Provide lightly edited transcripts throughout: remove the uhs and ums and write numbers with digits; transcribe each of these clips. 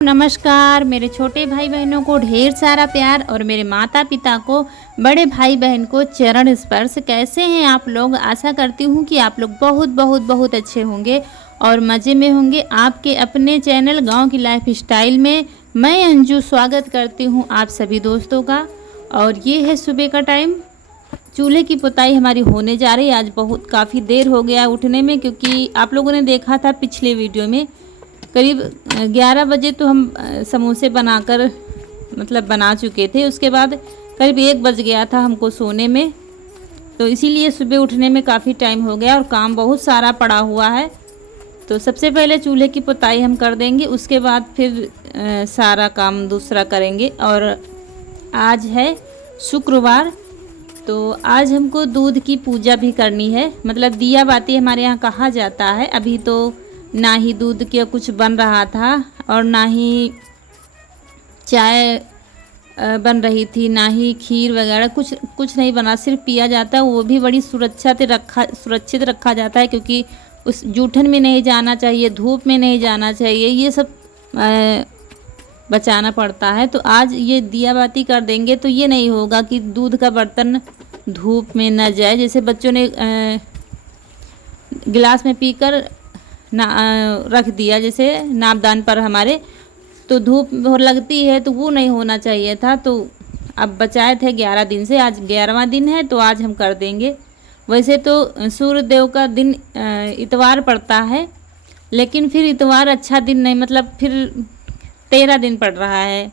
नमस्कार मेरे छोटे भाई बहनों को ढेर सारा प्यार और मेरे माता पिता को, बड़े भाई बहन को चरण स्पर्श। कैसे हैं आप लोग? आशा करती हूँ कि आप लोग बहुत बहुत बहुत अच्छे होंगे और मज़े में होंगे। आपके अपने चैनल गांव की लाइफ स्टाइल में मैं अंजू स्वागत करती हूँ आप सभी दोस्तों का। और ये है सुबह का टाइम। चूल्हे की पुताई हमारी होने जा रही है। आज काफ़ी देर हो गया उठने में, क्योंकि आप लोगों ने देखा था पिछले वीडियो में करीब 11 बजे तो हम समोसे बनाकर बना चुके थे। उसके बाद करीब 1 बज गया था हमको सोने में, तो इसीलिए सुबह उठने में काफ़ी टाइम हो गया और काम बहुत सारा पड़ा हुआ है। तो सबसे पहले चूल्हे की पुताई हम कर देंगे, उसके बाद फिर सारा काम दूसरा करेंगे। और आज है शुक्रवार, तो आज हमको दूध की पूजा भी करनी है। दिया बाती हमारे यहाँ कहा जाता है। अभी तो ना ही दूध के कुछ बन रहा था और ना ही चाय बन रही थी, ना ही खीर वगैरह कुछ नहीं बना, सिर्फ पिया जाता है। वो भी बड़ी सुरक्षित रखा जाता है, क्योंकि उस जूठन में नहीं जाना चाहिए, धूप में नहीं जाना चाहिए, ये सब बचाना पड़ता है। तो आज ये दिया बाती कर देंगे तो ये नहीं होगा कि दूध का बर्तन धूप में न जाए। जैसे बच्चों ने गिलास में पीकर रख दिया जैसे नापदान पर हमारे, तो धूप लगती है, तो वो नहीं होना चाहिए था। तो अब बचाए थे 11 दिन से, आज 11वां दिन है, तो आज हम कर देंगे। वैसे तो सूर्य देव का दिन इतवार पड़ता है, लेकिन फिर इतवार अच्छा दिन नहीं, फिर 13 दिन पड़ रहा है।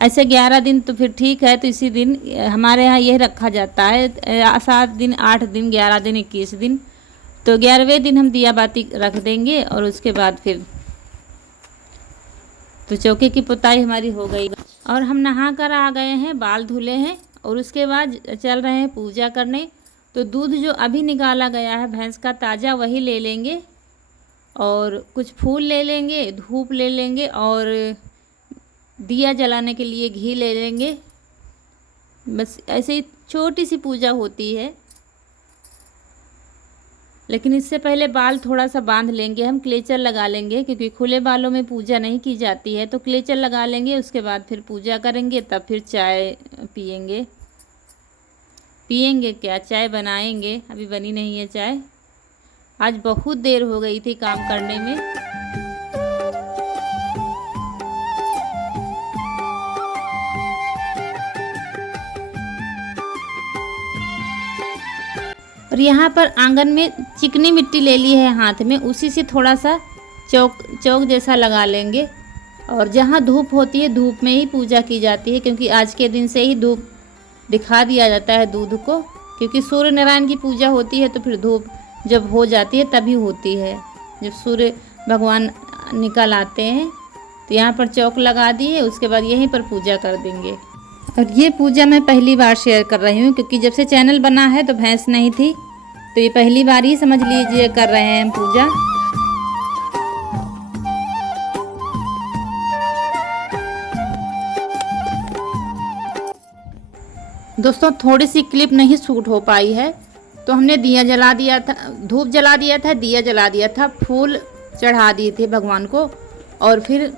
ऐसे 11 दिन तो फिर ठीक है। तो इसी दिन हमारे यहाँ यह रखा जाता है, 7 दिन 8 दिन 11 दिन 21 दिन। तो 11वें दिन हम दिया बाती रख देंगे और उसके बाद फिर तो चौके की पुताई हमारी हो गई। और हम नहा कर आ गए हैं, बाल धुले हैं और उसके बाद चल रहे हैं पूजा करने। तो दूध जो अभी निकाला गया है भैंस का ताज़ा, वही ले लेंगे और कुछ फूल ले लेंगे, धूप ले लेंगे और दिया जलाने के लिए घी ले लेंगे। बस ऐसे ही छोटी सी पूजा होती है। लेकिन इससे पहले बाल थोड़ा सा बांध लेंगे, हम क्लेचर लगा लेंगे, क्योंकि खुले बालों में पूजा नहीं की जाती है। तो क्लेचर लगा लेंगे, उसके बाद फिर पूजा करेंगे, तब फिर चाय पिएंगे क्या, चाय बनाएंगे। अभी बनी नहीं है चाय, आज बहुत देर हो गई थी काम करने में। और यहाँ पर आंगन में चिकनी मिट्टी ले ली है हाथ में, उसी से थोड़ा सा चौक जैसा लगा लेंगे। और जहाँ धूप होती है धूप में ही पूजा की जाती है, क्योंकि आज के दिन से ही धूप दिखा दिया जाता है दूध को। क्योंकि सूर्य नारायण की पूजा होती है तो फिर धूप जब हो जाती है तभी होती है, जब सूर्य भगवान निकल आते हैं। तो यहाँ पर चौक लगा दी है, उसके बाद यहीं पर पूजा कर देंगे। और ये पूजा मैं पहली बार शेयर कर रही हूँ, क्योंकि जब से चैनल बना है तो भैंस नहीं थी, तो ये पहली बार ही समझ लीजिए कर रहे हैं हम पूजा। दोस्तों थोड़ी सी क्लिप नहीं शूट हो पाई है, तो हमने दिया जला दिया था, धूप जला दिया था, दिया जला दिया था, फूल चढ़ा दिए थे भगवान को, और फिर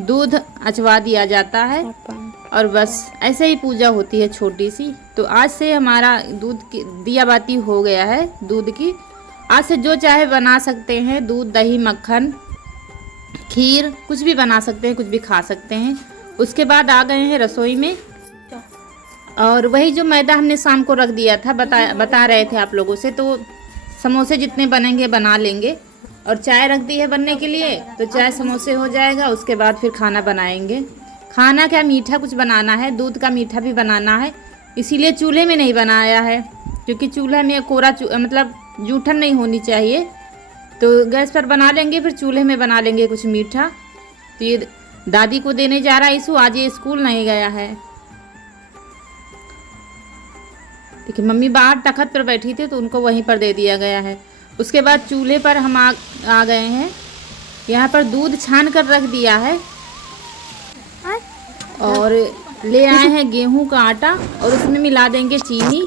दूध अचवा दिया जाता है। और बस ऐसे ही पूजा होती है छोटी सी। तो आज से हमारा दूध की दिया बाती हो गया है दूध की। आज से जो चाहे बना सकते हैं, दूध दही मक्खन खीर कुछ भी बना सकते हैं, कुछ भी खा सकते हैं। उसके बाद आ गए हैं रसोई में, और वही जो मैदा हमने शाम को रख दिया था, बता रहे थे आप लोगों से, तो समोसे जितने बनेंगे बना लेंगे। और चाय रख दी है बनने के लिए, तो चाय समोसे हो जाएगा। उसके बाद फिर खाना बनाएंगे। खाना क्या, मीठा कुछ बनाना है, दूध का मीठा भी बनाना है। इसीलिए चूल्हे में नहीं बनाया है, क्योंकि चूल्हे में कोरा जूठन नहीं होनी चाहिए। तो गैस पर बना लेंगे, फिर चूल्हे में बना लेंगे कुछ मीठा। तो ये दादी को देने जा रहा है ईशु, आज ये स्कूल नहीं गया है। देखिए मम्मी बाहर तखत पर बैठी थी, तो उनको वहीं पर दे दिया गया है। उसके बाद चूल्हे पर हम आ गए हैं। यहाँ पर दूध छान कर रख दिया है और ले आए हैं गेहूं का आटा, और उसमें मिला देंगे चीनी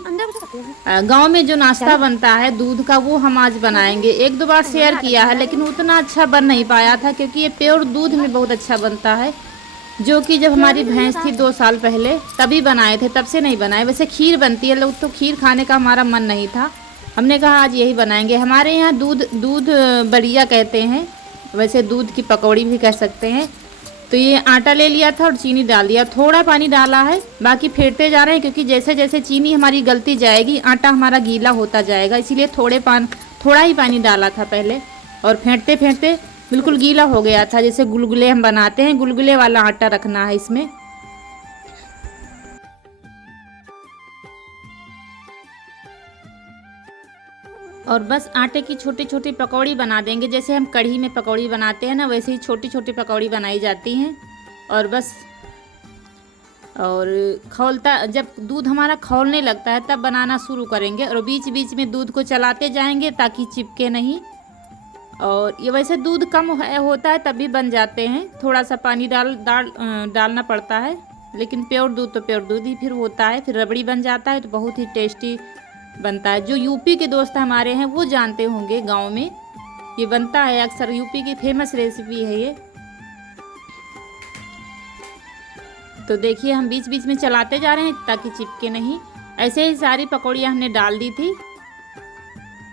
गांव में जो नाश्ता बनता है दूध का, वो हम आज बनाएंगे। एक दो बार शेयर किया है लेकिन उतना अच्छा बन नहीं पाया था, क्योंकि ये प्योर दूध में बहुत अच्छा बनता है। जो कि जब हमारी भैंस थी 2 साल पहले तभी बनाए थे, तब से नहीं बनाए। वैसे खीर बनती है, लोग तो खीर खाने का हमारा मन नहीं था, हमने कहा आज यही बनाएंगे। हमारे यहाँ दूध बड़िया कहते हैं, वैसे दूध की पकौड़ी भी कह सकते हैं। तो ये आटा ले लिया था और चीनी डाल दिया, थोड़ा पानी डाला है, बाकी फेंटते जा रहे हैं, क्योंकि जैसे जैसे चीनी हमारी गलती जाएगी आटा हमारा गीला होता जाएगा, इसीलिए थोड़ा ही पानी डाला था पहले। और फेंटते फेंटते बिल्कुल गीला हो गया था, जैसे गुलगुले हम बनाते हैं, गुलगुले वाला आटा रखना है इसमें। और बस आटे की छोटी छोटी पकौड़ी बना देंगे, जैसे हम कढ़ी में पकौड़ी बनाते हैं ना, वैसे ही छोटी छोटी पकौड़ी बनाई जाती हैं। और बस, और खौलता, जब दूध हमारा खौलने लगता है तब बनाना शुरू करेंगे, और बीच बीच में दूध को चलाते जाएंगे ताकि चिपके नहीं। और ये वैसे दूध कम होता है तभी बन जाते हैं, थोड़ा सा पानी डालना पड़ता है, लेकिन प्योर दूध तो प्योर दूध ही फिर होता है, फिर रबड़ी बन जाता है, तो बहुत ही टेस्टी बनता है। जो यूपी के दोस्त हमारे हैं वो जानते होंगे, गांव में ये बनता है अक्सर, यूपी की फेमस रेसिपी है ये। तो देखिए हम बीच बीच में चलाते जा रहे हैं ताकि चिपके नहीं। ऐसे ही सारी पकौड़ियाँ हमने डाल दी थी,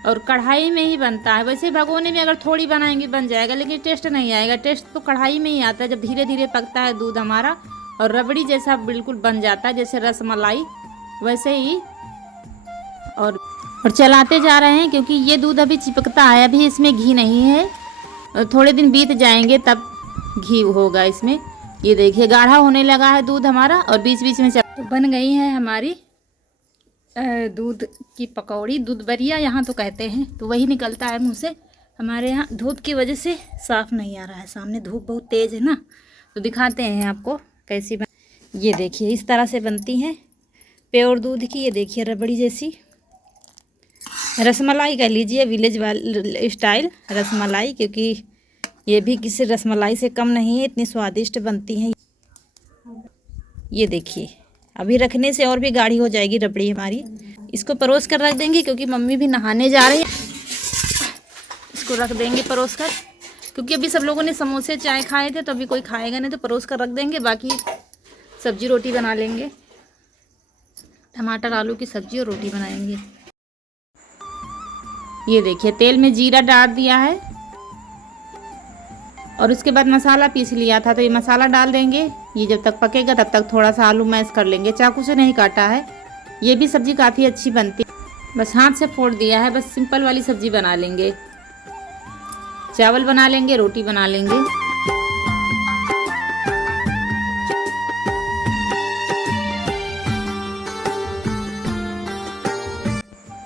और कढ़ाई में ही बनता है। वैसे भगोने में अगर थोड़ी बनाएंगे बन जाएगा, लेकिन टेस्ट नहीं आएगा, टेस्ट तो कढ़ाई में ही आता है, जब धीरे धीरे पकता है दूध हमारा, और रबड़ी जैसा बिल्कुल बन जाता है, जैसे रसमलाई वैसे ही। और चलाते जा रहे हैं, क्योंकि ये दूध अभी चिपकता है, अभी इसमें घी नहीं है, थोड़े दिन बीत जाएंगे तब घी होगा इसमें। ये देखिए गाढ़ा होने लगा है दूध हमारा, और बीच बीच में तो बन गई है हमारी दूध की पकौड़ी, दूध बरिया यहाँ तो कहते हैं, तो वही निकलता है मुँह से। हमारे यहाँ धूप की वजह से साफ़ नहीं आ रहा है, सामने धूप बहुत तेज़ है ना, तो दिखाते हैं आपको कैसी ये देखिए इस तरह से बनती हैं प्योर दूध की। ये देखिए रबड़ी जैसी, रसमलाई कह लीजिए, विलेज वाले स्टाइल रसमलाई, क्योंकि ये भी किसी रसमलाई से कम नहीं है, इतनी स्वादिष्ट बनती हैं। ये देखिए अभी रखने से और भी गाढ़ी हो जाएगी रबड़ी हमारी। इसको परोस कर रख देंगे, क्योंकि मम्मी भी नहाने जा रही है, इसको रख देंगे परोस कर, क्योंकि अभी सब लोगों ने समोसे चाय खाए थे, तो अभी कोई खाएगा नहीं, तो परोस कर रख देंगे। बाकी सब्जी रोटी बना लेंगे, टमाटर आलू की सब्जी और रोटी बनाएंगे। ये देखिए तेल में जीरा डाल दिया है, और उसके बाद मसाला पीस लिया था, तो ये मसाला डाल देंगे। ये जब तक पकेगा तब तक थोड़ा सा आलू मैश कर लेंगे, चाकू से नहीं काटा है। ये भी सब्ज़ी काफ़ी अच्छी बनती है, बस हाथ से फोड़ दिया है। बस सिंपल वाली सब्ज़ी बना लेंगे, चावल बना लेंगे, रोटी बना लेंगे।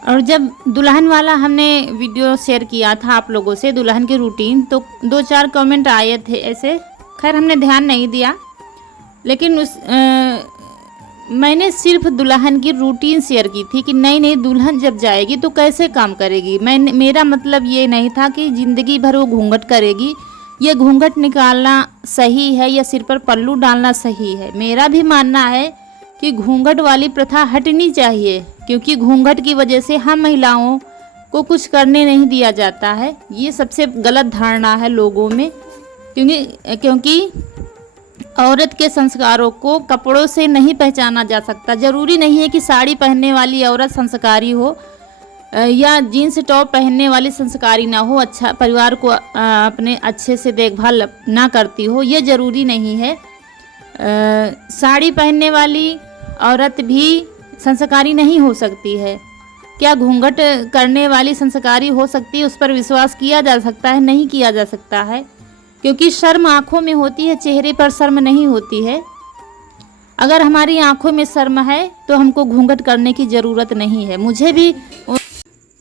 और जब दुल्हन वाला हमने वीडियो शेयर किया था आप लोगों से, दुल्हन की रूटीन, तो 2-4 कमेंट आए थे ऐसे, खैर हमने ध्यान नहीं दिया, लेकिन मैंने सिर्फ दुल्हन की रूटीन शेयर की थी कि नई दुल्हन जब जाएगी तो कैसे काम करेगी। मेरा मतलब ये नहीं था कि ज़िंदगी भर वो घूंघट करेगी, ये घूंघट निकालना सही है या सिर पर पल्लू डालना सही है। मेरा भी मानना है कि घूंघट वाली प्रथा हटनी चाहिए, क्योंकि घूंघट की वजह से हम महिलाओं को कुछ करने नहीं दिया जाता है। ये सबसे गलत धारणा है लोगों में, क्योंकि औरत के संस्कारों को कपड़ों से नहीं पहचाना जा सकता। ज़रूरी नहीं है कि साड़ी पहनने वाली औरत संस्कारी हो या जीन्स टॉप पहनने वाली संस्कारी ना हो, अच्छा परिवार को अपने अच्छे से देखभाल ना करती हो, ये ज़रूरी नहीं है। साड़ी पहनने वाली औरत भी संस्कारी नहीं हो सकती है। क्या घूंघट करने वाली संस्कारी हो सकती है, उस पर विश्वास किया जा सकता है? नहीं किया जा सकता है, क्योंकि शर्म आँखों में होती है, चेहरे पर शर्म नहीं होती है। अगर हमारी आँखों में शर्म है तो हमको घूंघट करने की ज़रूरत नहीं है। मुझे भी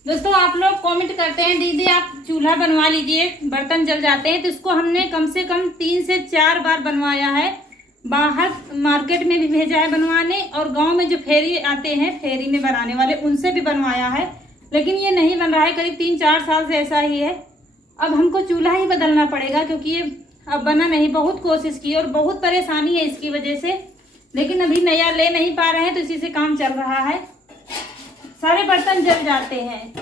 दोस्तों आप लोग कमेंट करते हैं दीदी आप चूल्हा बनवा लीजिए, बर्तन जल जाते हैं, तो इसको हमने कम से कम 3 से 4 बार बनवाया है। बाहर मार्केट में भी भेजा है बनवाने, और गांव में जो फेरी आते हैं फेरी में बनाने वाले उनसे भी बनवाया है, लेकिन ये नहीं बन रहा है। करीब 3-4 साल से ऐसा ही है। अब हमको चूल्हा ही बदलना पड़ेगा, क्योंकि ये अब बना नहीं। बहुत कोशिश की और बहुत परेशानी है इसकी वजह से, लेकिन अभी नया ले नहीं पा रहे हैं, तो इसी से काम चल रहा है। सारे बर्तन जल जाते हैं।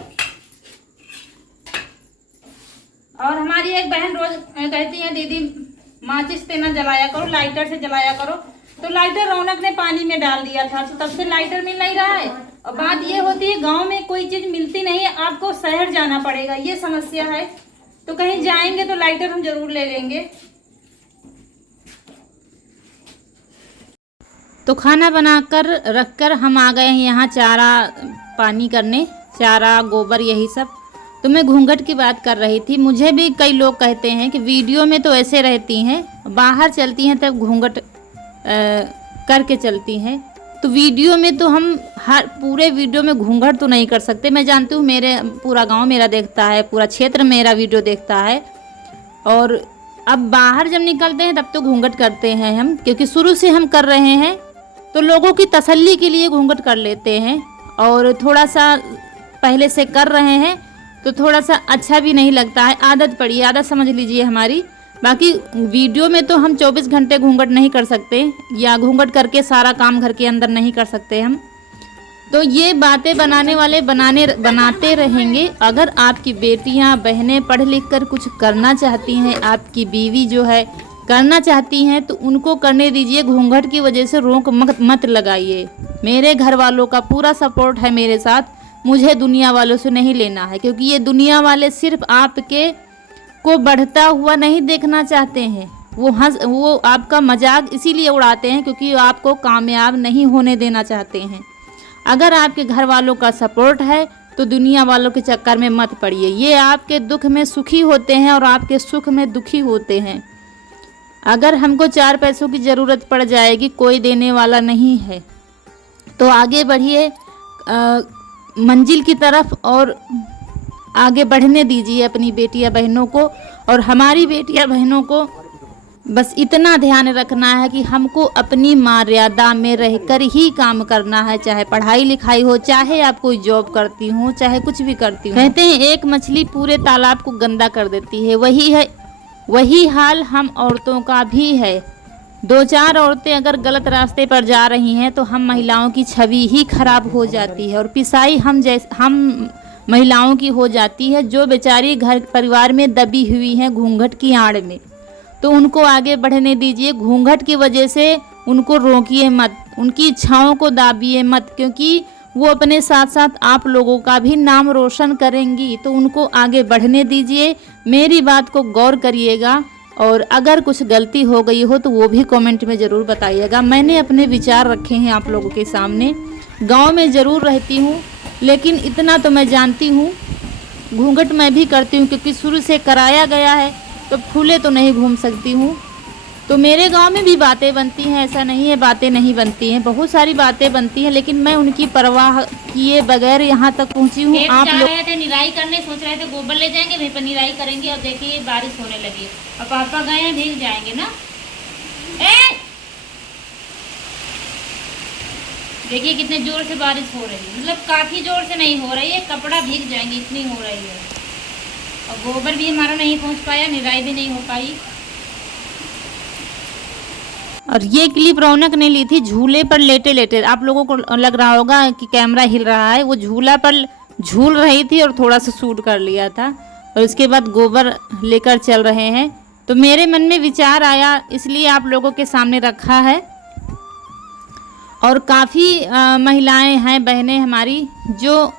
और हमारी एक बहन रोज कहती है दीदी माचिस से ना जलाया करो, लाइटर से जलाया करो। तो लाइटर रौनक ने पानी में डाल दिया था, तो तब से लाइटर मिल नहीं रहा है। और बात ये होती है गांव में कोई चीज मिलती नहीं है, आपको शहर जाना पड़ेगा, ये समस्या है। तो कहीं जाएंगे तो लाइटर हम जरूर ले लेंगे। तो खाना बनाकर रखकर हम आ गए हैं यहाँ चारा पानी करने, चारा गोबर यही सब। तो मैं घूंघट की बात कर रही थी। मुझे भी कई लोग कहते हैं कि वीडियो में तो ऐसे रहती हैं, बाहर चलती हैं तब घूंघट करके चलती हैं। तो वीडियो में तो हम हर पूरे वीडियो में घूंघट तो नहीं कर सकते। मैं जानती हूँ मेरे पूरा गांव मेरा देखता है, पूरा क्षेत्र मेरा वीडियो देखता है। और अब बाहर जब निकलते हैं तब तो घूंघट करते हैं हम, क्योंकि शुरू से हम कर रहे हैं। तो लोगों की तसल्ली के लिए घूंघट कर लेते हैं, और थोड़ा सा पहले से कर रहे हैं तो थोड़ा सा अच्छा भी नहीं लगता है। आदत पड़ी है, आदत समझ लीजिए हमारी। बाकी वीडियो में तो हम 24 घंटे घूंघट नहीं कर सकते, या घूंघट करके सारा काम घर के अंदर नहीं कर सकते हम। तो ये बातें बनाने वाले बनाते रहेंगे। अगर आपकी बेटियां बहनें पढ़ लिख कर कुछ करना चाहती हैं, आपकी बीवी जो है करना चाहती हैं, तो उनको करने दीजिए। घूंघट की वजह से रोक मत लगाइए। मेरे घर वालों का पूरा सपोर्ट है मेरे साथ, मुझे दुनिया वालों से नहीं लेना है, क्योंकि ये दुनिया वाले सिर्फ आपके को बढ़ता हुआ नहीं देखना चाहते हैं। वो आपका मजाक इसीलिए उड़ाते हैं क्योंकि आपको कामयाब नहीं होने देना चाहते हैं। अगर आपके घर वालों का सपोर्ट है तो दुनिया वालों के चक्कर में मत पड़िए। ये आपके दुख में सुखी होते हैं और आपके सुख में दुखी होते हैं। अगर हमको 4 पैसों की ज़रूरत पड़ जाएगी, कोई देने वाला नहीं है। तो आगे बढ़िए मंजिल की तरफ, और आगे बढ़ने दीजिए अपनी बेटियां बहनों को। और हमारी बेटियां बहनों को बस इतना ध्यान रखना है कि हमको अपनी मर्यादा में रहकर ही काम करना है, चाहे पढ़ाई लिखाई हो, चाहे आप कोई जॉब करती हो, चाहे कुछ भी करती हो। कहते हैं एक मछली पूरे तालाब को गंदा कर देती है, वही हाल हम औरतों का भी है। 2-4 औरतें अगर गलत रास्ते पर जा रही हैं तो हम महिलाओं की छवि ही खराब हो जाती है, और पिसाई हम महिलाओं की हो जाती है, जो बेचारी घर परिवार में दबी हुई हैं घूंघट की आड़ में। तो उनको आगे बढ़ने दीजिए। घूंघट की वजह से उनको रोकिए मत, उनकी इच्छाओं को दाबिए मत, क्योंकि वो अपने साथ साथ आप लोगों का भी नाम रोशन करेंगी। तो उनको आगे बढ़ने दीजिए। मेरी बात को गौर करिएगा, और अगर कुछ गलती हो गई हो तो वो भी कमेंट में ज़रूर बताइएगा। मैंने अपने विचार रखे हैं आप लोगों के सामने। गांव में ज़रूर रहती हूँ, लेकिन इतना तो मैं जानती हूँ, घूंघट मैं भी करती हूँ, क्योंकि शुरू से कराया गया है। तो फूले तो नहीं घूम सकती हूँ। तो मेरे गांव में भी बातें बनती हैं, ऐसा नहीं है बातें नहीं बनती हैं, बहुत सारी बातें बनती हैं, लेकिन मैं उनकी परवाह किए बगैर यहाँ तक पहुँची हूँ। आप लोग थे निराई करने, सोच रहे थे गोबर ले जाएंगे, वहीं पर निराई करेंगे, और देखिए बारिश होने लगी। और पापा गए हैं, भीग जाएंगे ना। देखिए कितने जोर से बारिश हो रही है, मतलब काफी जोर से नहीं हो रही है, कपड़ा भीग जाएंगे इतनी हो रही है। और गोबर भी हमारा नहीं पहुँच पाया, निराई भी नहीं हो पाई। और ये क्लिप रौनक ने ली थी झूले पर लेटे लेटे। आप लोगों को लग रहा होगा कि कैमरा हिल रहा है, वो झूला पर झूल रही थी और थोड़ा सा शूट कर लिया था। और उसके बाद गोबर लेकर चल रहे हैं। तो मेरे मन में विचार आया, इसलिए आप लोगों के सामने रखा है। और काफ़ी महिलाएं हैं, बहनें हमारी, जो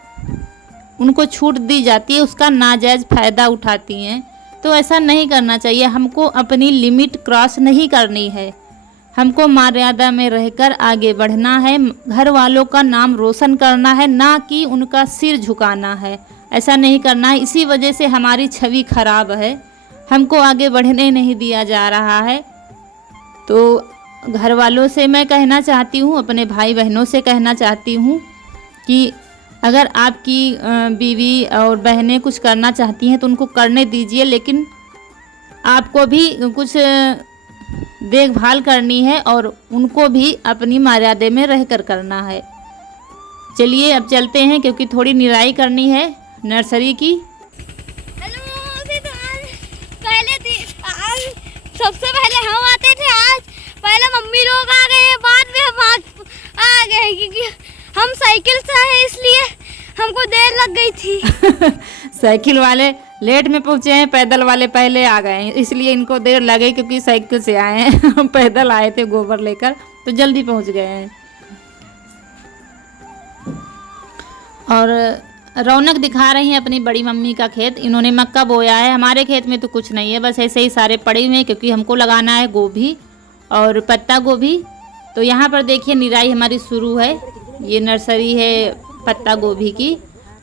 उनको छूट दी जाती है उसका नाजायज़ फ़ायदा उठाती हैं। तो ऐसा नहीं करना चाहिए। हमको अपनी लिमिट क्रॉस नहीं करनी है, हमको मर्यादा में रहकर आगे बढ़ना है, घर वालों का नाम रोशन करना है, ना कि उनका सिर झुकाना है। ऐसा नहीं करना है, इसी वजह से हमारी छवि खराब है, हमको आगे बढ़ने नहीं दिया जा रहा है। तो घर वालों से मैं कहना चाहती हूँ, अपने भाई बहनों से कहना चाहती हूँ कि अगर आपकी बीवी और बहनें कुछ करना चाहती हैं तो उनको करने दीजिए, लेकिन आपको भी कुछ देखभाल करनी है और उनको भी अपनी मर्यादा में रहकर करना है। चलिए अब चलते हैं, क्योंकि थोड़ी निराई करनी है नर्सरी की। सबसे पहले हम आते थे, आज पहले मम्मी लोग आ गए हैं, बाद में हम आ गए हैं, क्योंकि हम साइकिल से हैं इसलिए हमको देर लग गई थी। साइकिल वाले लेट में पहुंचे हैं, पैदल वाले पहले आ गए हैं, इसलिए इनको देर लगे क्योंकि साइकिल से आए हैं। हम पैदल आए थे गोबर लेकर, तो जल्दी पहुंच गए हैं। और रौनक दिखा रही हैं अपनी बड़ी मम्मी का खेत। इन्होंने मक्का बोया है, हमारे खेत में तो कुछ नहीं है, बस ऐसे ही सारे पड़े हुए हैं क्योंकि हमको लगाना है गोभी और पत्ता गोभी। तो यहाँ पर देखिए निराई हमारी शुरू है, ये नर्सरी है पत्ता गोभी की।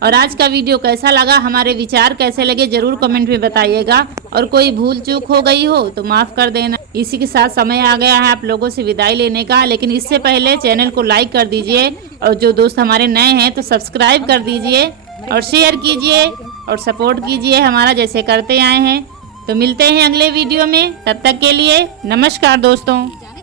और आज का वीडियो कैसा लगा, हमारे विचार कैसे लगे ज़रूर कमेंट में बताइएगा, और कोई भूल चूक हो गई हो तो माफ़ कर देना। इसी के साथ समय आ गया है आप लोगों से विदाई लेने का, लेकिन इससे पहले चैनल को लाइक कर दीजिए, और जो दोस्त हमारे नए हैं तो सब्सक्राइब कर दीजिए और शेयर कीजिए और सपोर्ट कीजिए हमारा, जैसे करते आए हैं। तो मिलते हैं अगले वीडियो में, तब तक के लिए नमस्कार दोस्तों।